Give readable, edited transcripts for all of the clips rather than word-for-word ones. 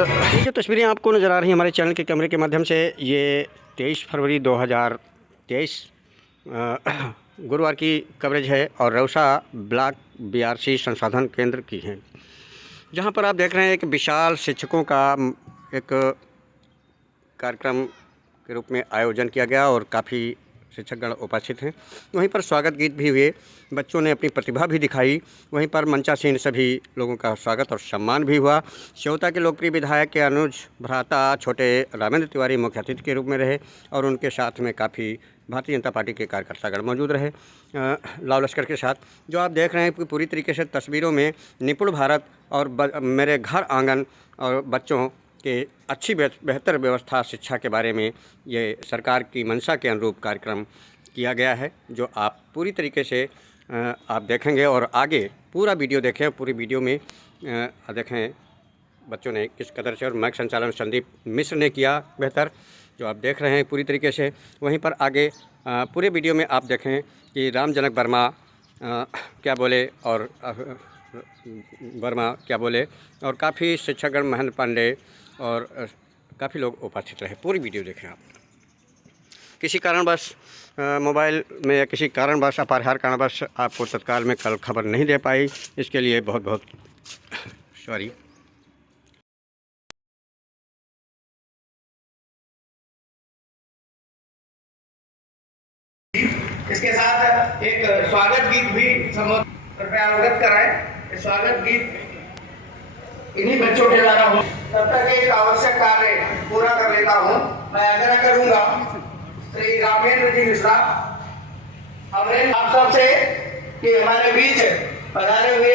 ये जो तस्वीरें आपको नज़र आ रही हैं हमारे चैनल के कैमरे के माध्यम से, ये 23 फरवरी 2023 गुरुवार की कवरेज है और रौसा ब्लॉक बीआरसी संसाधन केंद्र की है, जहां पर आप देख रहे हैं एक विशाल शिक्षकों का एक कार्यक्रम के रूप में आयोजन किया गया और काफ़ी शिक्षकगण उपस्थित हैं। वहीं पर स्वागत गीत भी हुए, बच्चों ने अपनी प्रतिभा भी दिखाई। वहीं पर मंचासीन सभी लोगों का स्वागत और सम्मान भी हुआ। श्योता के लोकप्रिय विधायक के अनुज भ्राता छोटे रामेंद्र तिवारी मुख्य अतिथि के रूप में रहे और उनके साथ में काफ़ी भारतीय जनता पार्टी के कार्यकर्तागण मौजूद रहे लाव लश्कर के साथ। जो आप देख रहे हैं पूरी तरीके से तस्वीरों में निपुण भारत और मेरे घर आंगन और बच्चों के अच्छी बेहतर व्यवस्था शिक्षा के बारे में ये सरकार की मंशा के अनुरूप कार्यक्रम किया गया है, जो आप पूरी तरीके से आप देखेंगे और आगे पूरा वीडियो देखें। पूरी वीडियो में देखें बच्चों ने किस कदर से, और माइक संचालन संदीप मिश्र ने किया बेहतर, जो आप देख रहे हैं पूरी तरीके से। वहीं पर आगे पूरे वीडियो में आप देखें कि राम जनक वर्मा क्या बोले और और काफ़ी शिक्षकगण महेंद्र पांडे और काफ़ी लोग उपस्थित रहे। पूरी वीडियो देखें आप। किसी कारणवश मोबाइल में या किसी कारणवश अपरिहार्य कारणवश आपको तत्काल में कल खबर नहीं दे पाई, इसके लिए बहुत बहुत सॉरी। इसके साथ एक स्वागत गीत भी कृपया अवगत कराएं। स्वागत गीत इन्हीं बच्चों के द्वारा हूँ। तब तक एक आवश्यक कार्य पूरा कर लेता हूँ। मैं आग्रह करूंगा श्री रामेंद्र जी मिश्रा अमरेंद्र आप सबसे कि हमारे बीच पधारे हुए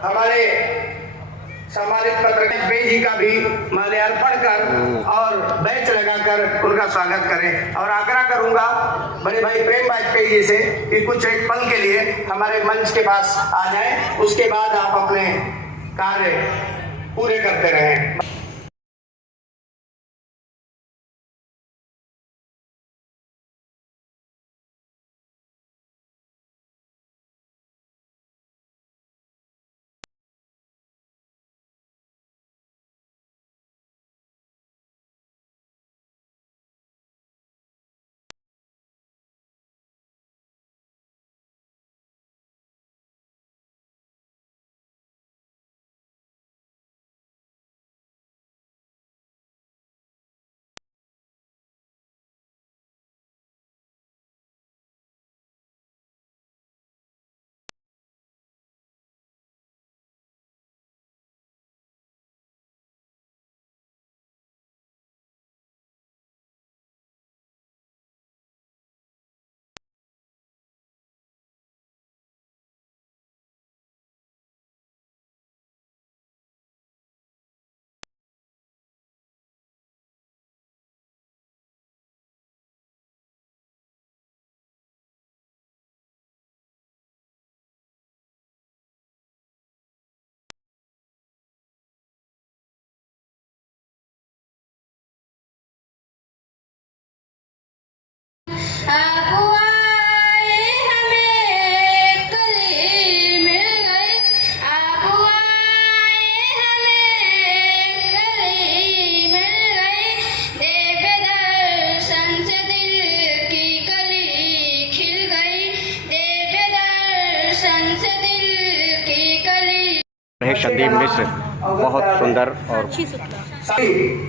हमारे सम्मानित पत्रकार जी का भी माल्यार्पण कर और बैच लगाकर उनका स्वागत करें। और आग्रह करूंगा बड़े भाई प्रेम वाजपेयी जी से कि कुछ एक पल के लिए हमारे मंच के पास आ जाएं, उसके बाद आप अपने कार्य पूरे करते रहें। संदीप मिश्र बहुत सुंदर और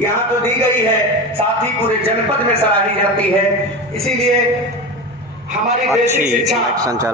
यहाँ तो दी गई है, साथ ही पूरे जनपद में सराही जाती है। इसीलिए हमारी बेसिक शिक्षा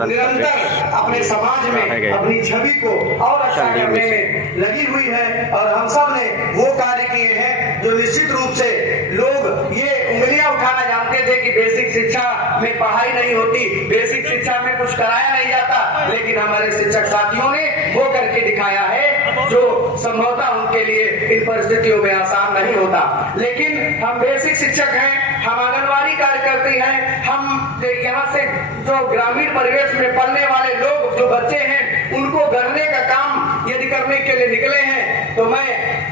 निरंतर अपने समाज में अपनी छवि को और अच्छा करने में लगी हुई है और हम सब ने वो कार्य किए हैं जो निश्चित रूप से लोग ये उंगलियां उठाना जानते थे कि बेसिक शिक्षा में पढ़ाई नहीं होती, बेसिक शिक्षा में कुछ कराया नहीं जाता, लेकिन हमारे शिक्षक साथियों ने वो करके दिखाया है जो संभवतः उनके लिए इन परिस्थितियों में आसान नहीं होता। लेकिन हम बेसिक शिक्षक हैं, हम आंगनबाड़ी कार्यकर्ती हैं, हम यहाँ से जो ग्रामीण परिवेश में पलने वाले लोग जो बच्चे हैं उनको गढ़ने का काम यदि करने के लिए निकले हैं, तो मैं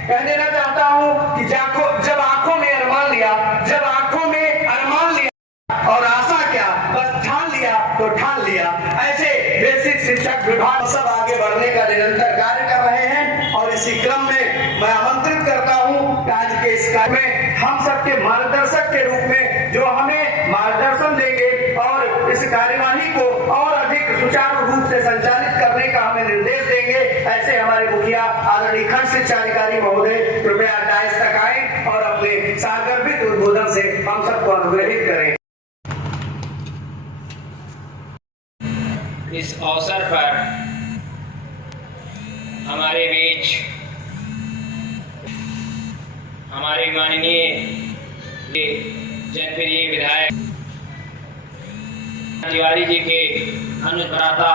कह देना चाहता हूँ कि जब आंखों में अरमान लिया, जब आंखों में अरमान लिया और आशा क्या बस ठान लिया तो ठान लिया। ऐसे बेसिक शिक्षक विभाग सब आगे बढ़ने का निरंतर कार्य कर रहे हैं और इसी क्रम में मैं आमंत्रित करता हूं कि आज के इस कार्य में हम सबके मार्गदर्शक के रूप में जो हमें मार्गदर्शन देंगे और इस कार्यवाही को और अधिक सुचारू रूप से संचालित करने का हमें निर्देश देंगे, ऐसे हमारे मुखिया आदरणीय खंड शिक्षा अधिकारी महोदय कृपया डायस तक आए और अपने सागर्भित उद्बोधन से हम सबको अनुग्रहित करें। इस अवसर पर हमारे बीच हमारे माननीय जनप्रिय विधायक तिवारी जी के अनुजभ्राता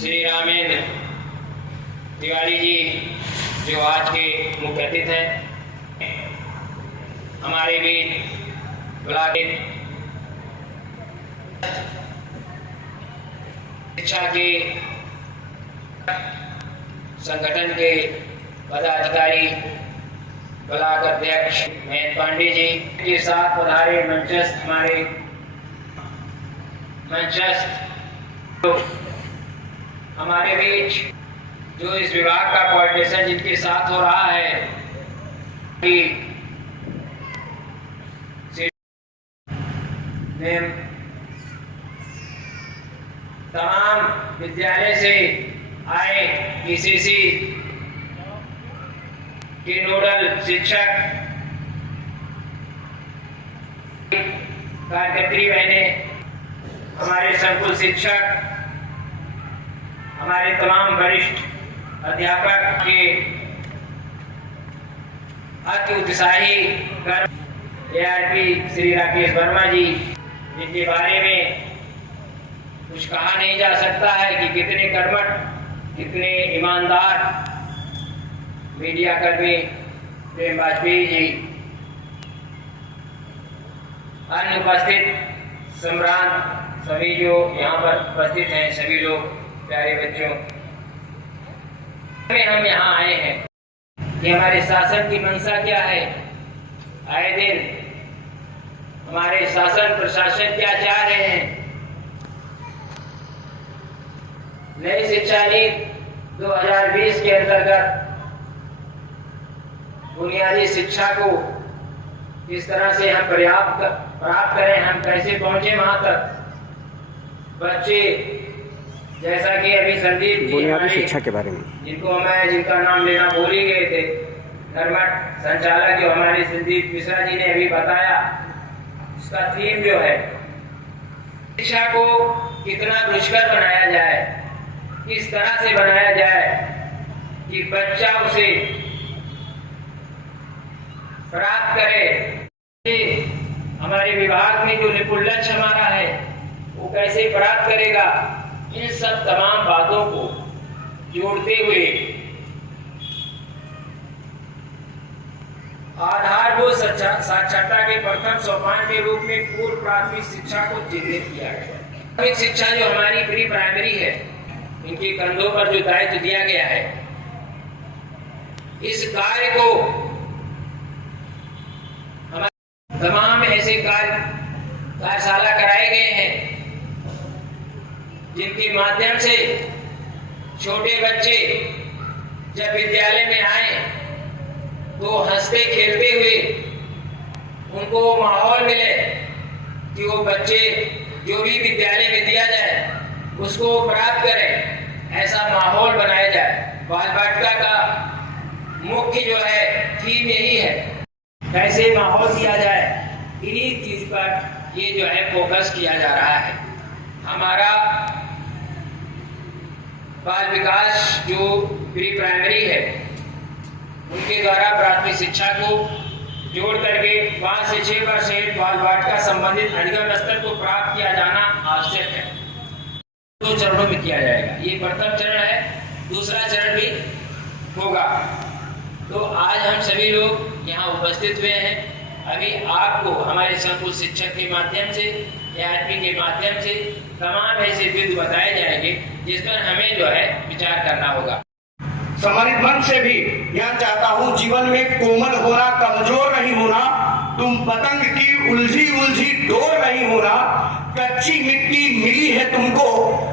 श्री रामेंद्र तिवारी जी जो आज के मुख्य अतिथि हैं, हमारे बीच ब्लॉक शिक्षा के संगठन के पदाधिकारी ब्लॉक अध्यक्ष महेंद्र पांडे जी के साथ पधारे मंचस्थ हमारे हमारे बीच जो इस विभाग का कोऑर्डिनेशन जिनके साथ हो रहा है कि तमाम विद्यालय से आए पीसीसी के नोडल शिक्षक, कार्यकर्त्री बहनें, हमारे संकुल शिक्षक, हमारे तमाम वरिष्ठ अध्यापक के अति उत्साही ARP श्री राकेश वर्मा जी, जिनके बारे में कुछ कहा नहीं जा सकता है कि कितने कर्मठ, कितने ईमानदार मीडिया कर्मी प्रेम वाजपेयी जी, अन्य उपस्थित सम्राट, सभी जो यहाँ पर उपस्थित हैं, सभी लोग प्यारे बच्चों, हम यहाँ आए हैं कि हमारे शासन की मंशा क्या है। आए दिन हमारे शासन प्रशासन क्या चाह रहे हैं। नई शिक्षा नीति 2020 के अंतर्गत बुनियादी शिक्षा को किस तरह से हम प्राप्त करें, हम कैसे पहुंचे वहां तक। बच्चे जैसा कि अभी संदीप बुनियादी शिक्षा के बारे में जिनका नाम लेना भूल ही गए थे, कर्मठ संचालक जो हमारे संदीप मिश्रा जी ने अभी बताया, इसका थीम जो है शिक्षा को कितना रुचिकर बनाया जाए, किस तरह से बनाया जाए कि बच्चा उसे प्राप्त करे। हमारे विभाग में जो निपुण लक्ष्य हमारा है वो कैसे प्राप्त करेगा, इन सब तमाम बातों को जोड़ते हुए आधारभूत साक्षरता के प्रथम सोपान के रूप में पूर्व प्राथमिक शिक्षा को चिन्हित किया गया। प्राथमिक शिक्षा जो हमारी प्री प्राइमरी है, इनके कंधों पर जो दायित्व दिया गया है, इस कार्य को हमारे तमाम ऐसे कार्यशाला कराए गए हैं जिनके माध्यम से छोटे बच्चे जब विद्यालय में आए तो हंसते खेलते हुए उनको माहौल मिले कि वो बच्चे जो भी विद्यालय में दिया जाए उसको प्राप्त करें, ऐसा माहौल बनाया जाए। बाल वाटिका का मुख्य जो है थीम यही है, कैसे माहौल दिया जाए, इन्हीं चीज पर ये जो है फोकस किया जा रहा है। हमारा बाल विकास जो प्री प्राइमरी है, उनके द्वारा प्राथमिक शिक्षा को जोड़ करके 5 से 6% बाल वाटिका संबंधित अधिगम स्तर को प्राप्त किया जाना आवश्यक है। 2 चरणों में किया जाएगा, ये प्रथम चरण है, दूसरा चरण भी होगा। तो आज हम सभी लोग यहाँ उपस्थित हुए हैं। अभी आपको हमारे संकुल शिक्षक के माध्यम से, ARP के माध्यम से तमाम ऐसे बिंदु बताए जाएंगे जिस पर हमें जो है विचार करना होगा। सम्मानित मंच से भी यह चाहता हूँ, जीवन में कोमल होना, कमजोर नहीं होना, तुम पतंग की उलझी उलझी डोर नहीं होना, कच्ची मिट्टी मिली है तुमको,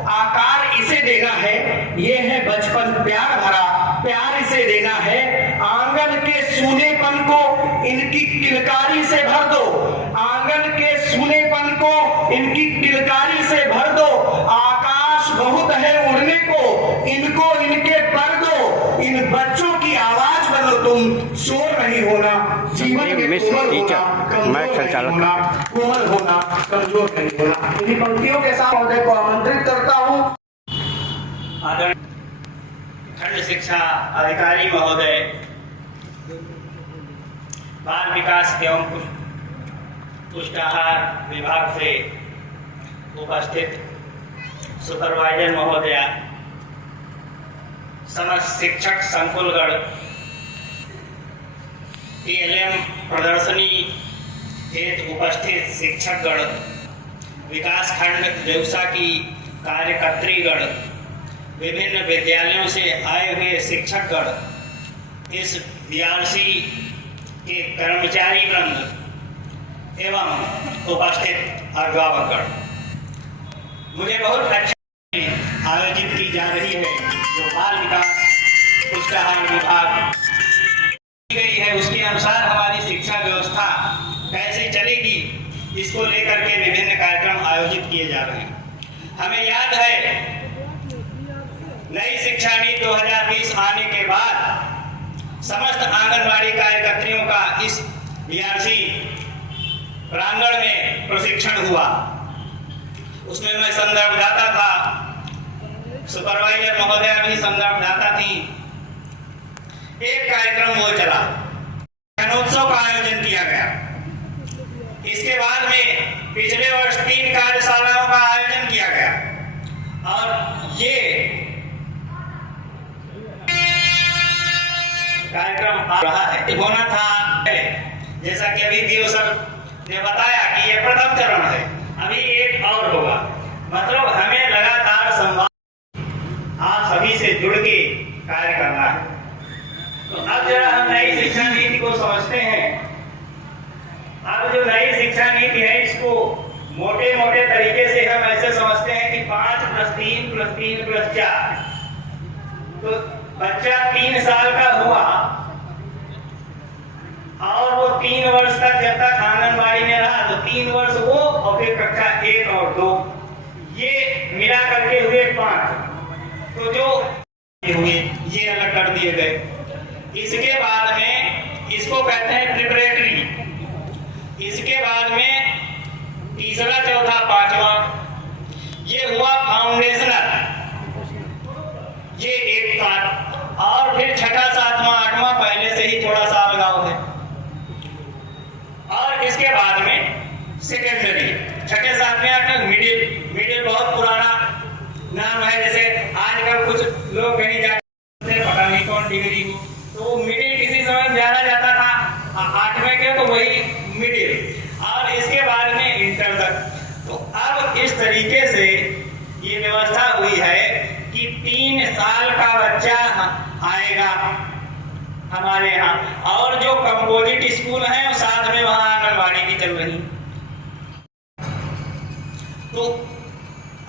आकार इसे देना है, ये है बचपन प्यार भरा, प्यार इसे देना है। आंगन के सूनेपन को इनकी किलकारी से भर दो, आंगन के सूनेपन को इनकी किलकारी से भर दो। आकाश बहुत है उड़ने को, इनको इनके पर दो। इन बच्चों की आवाज बनो तुम, शोर नहीं होना। जीवन में कोमल होना, कमजोर नहीं होना, कोमल होना, कमजोर नहीं होना। इन्हीं पंक्तियों के साथ महोदय को आमंत्रित करता हूँ। खंड शिक्षा अधिकारी महोदय, बाल विकास एवं पुष्टाहार विभाग से उपस्थित सुपरवाइजर महोदया, समस्त शिक्षक संकुलगण, PLM प्रदर्शनी हेतु उपस्थित शिक्षकगण, विकास खंड देवसा की कार्यकर्त्रीगण, विभिन्न विद्यालयों से आए हुए शिक्षकगण, इस BRC के कर्मचारी वृंद एवं उपस्थित अभिभावकगण, मुझे बहुत अच्छा आयोजित की जा रही है जो बाल विकास पुष्टाहार विभाग की गई है, उसके अनुसार हमारी शिक्षा व्यवस्था कैसे चलेगी, इसको लेकर के विभिन्न कार्यक्रम आयोजित किए जा रहे हैं। हमें याद है नई शिक्षा नीति 2020 आने के बाद समस्त आंगनबाड़ी कार्यकर्त्रियों का इस BRC प्रांगण में प्रशिक्षण हुआ। उसमें मैं संदर्भदाता था, सुपरवाइजर महोदया भी संदर्भदाता थी। एक कार्यक्रम वो चला, जनोत्सव का आयोजन किया गया। इसके बाद में पिछले वर्ष 3 कार्यशालाओं का आयोजन किया गया और ये कार्यक्रम आ रहा है, होना था। जैसा कि अभी बीओ सर ने बताया कि ये प्रथम चरण है, अभी एक और होगा। मतलब हमें लगातार संवाद आप सभी से जुड़ के कार्य करना है। तो अब जरा हम नई शिक्षा नीति को समझते हैं। अब जो नई शिक्षा नीति है, इसको मोटे मोटे तरीके से हम ऐसे समझते हैं कि 5 + 3 + 3 + 4। तो बच्चा 3 साल का हुआ और वो 3 वर्ष तक जब तक आंगनबाड़ी में रहा तो 3 वर्ष वो और फिर कक्षा 1 और 2 ये मिला करके हुए 5। तो जो हुए ये अलग कर दिए गए। इसके बाद में इसको कहते हैं प्रिपरेटरी। इसके बाद में तीसरा, चौथा, 5वां ये हुआ फाउंडेशनल, ये एक साल। और फिर 6ठा, 7वां, 8वां पहले से ही थोड़ा सा अलगाव है। और इसके बाद में सेकेंडरी, 6ठे, 7वें, 8वें मिडिल बहुत पुराना नाम है। जैसे आजकल कुछ लोग कहीं जाते पता नहीं कौन डिग्री हो, तो मिडिल किसी समय जाना जाता था 8वें के, तो वही मिडिल। और इसके बाद में इंटर तक। तो अब इस तरीके से ये व्यवस्था हुई है कि 3 साल का बच्चा आएगा हमारे यहाँ, और जो कंपोजिट स्कूल है साथ में वहाँ आंगनबाड़ी भी चल रही। तो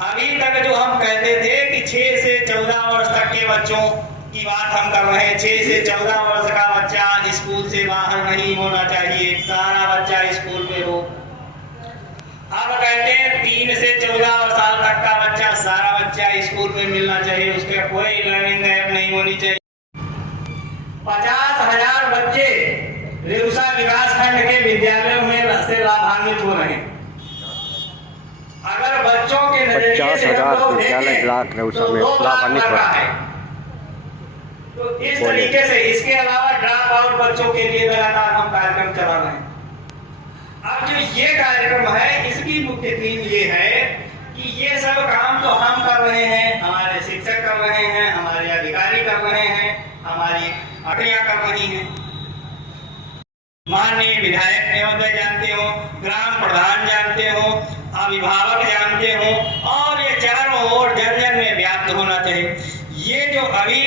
अभी तक जो हम कहते थे कि 6 से 14 वर्ष तक के बच्चों की बात हम कर रहे हैं। 6 से 14 वर्ष का बच्चा स्कूल से बाहर नहीं होना चाहिए, सारा बच्चा स्कूल में हो। अब कहते हैं 3 से 14 साल तक का बच्चा, सारा बच्चा स्कूल में मिलना चाहिए, उसके कोई लर्निंग गैप नहीं होनी चाहिए। 50,000 बच्चे रेउसा विकास खंड के विद्यालयों में से लाभान्वित हो रहे हैं। अगर बच्चों के नजरिए से 50,000 विद्यालय ब्लॉक रेउसा में लाभान्वित हो रहे हैं। तो इस तरीके से इसके अलावा ड्रॉप आउट बच्चों के लिए लगातार हम कार्यक्रम चला रहे हैं। अब जो ये कार्यक्रम है, इसकी मुख्य थीम ये है कि ये सब काम तो हम कर रहे हैं, हमारे शिक्षक कर रहे हैं, हमारे अधिकारी कर रहे हैं, हमारी अटरियां कर रही हैं, माननीय विधायक महोदय जानते हो, ग्राम प्रधान जानते हो, अभिभावक जानते हो, और ये चारों ओर जन जन में व्याप्त होना चाहिए। ये जो अभी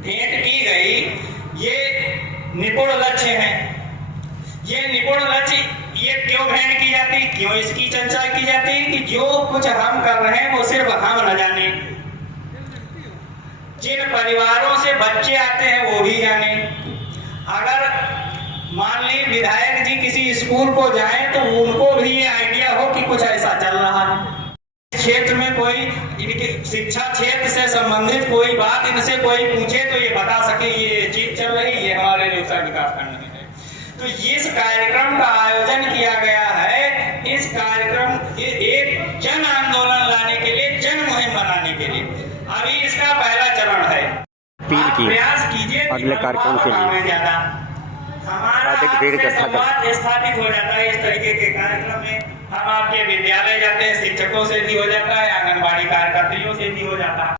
भेंट की गई, ये निपुण लक्ष्य है। ये निपुण लक्ष्य ये क्यों भेंट की जाती, क्यों इसकी चर्चा की जाती कि जो कुछ हम कर रहे हैं वो सिर्फ हम न जाने। जिन परिवारों से बच्चे आते हैं वो भी जाने। अगर मान ली विधायक जी किसी स्कूल को जाएं तो उनको भी ये आइडिया हो कि कुछ ऐसा चल रहा है क्षेत्र में, कोई शिक्षा क्षेत्र से संबंधित कोई बात इनसे कोई पूछे तो ये बता सके ये चीज चल रही है हमारे रेउसा विकास खंड में है। तो इस कार्यक्रम का आयोजन किया गया है। इस कार्यक्रम एक जन आंदोलन लाने के लिए, जन मुहिम बनाने के लिए अभी इसका पहला चरण है। प्रयास कीजिए अगले कार्यक्रम के लिए ज्यादा हमारा अधिक भीड़ इकट्ठा संवाद स्थापित हो जाता है। इस तरीके के कार्यक्रम में हम आपके विद्यालय जाते हैं, शिक्षकों से भी हो जाता है, आंगनबाड़ी कार्यकर्तियों से भी हो जाता है।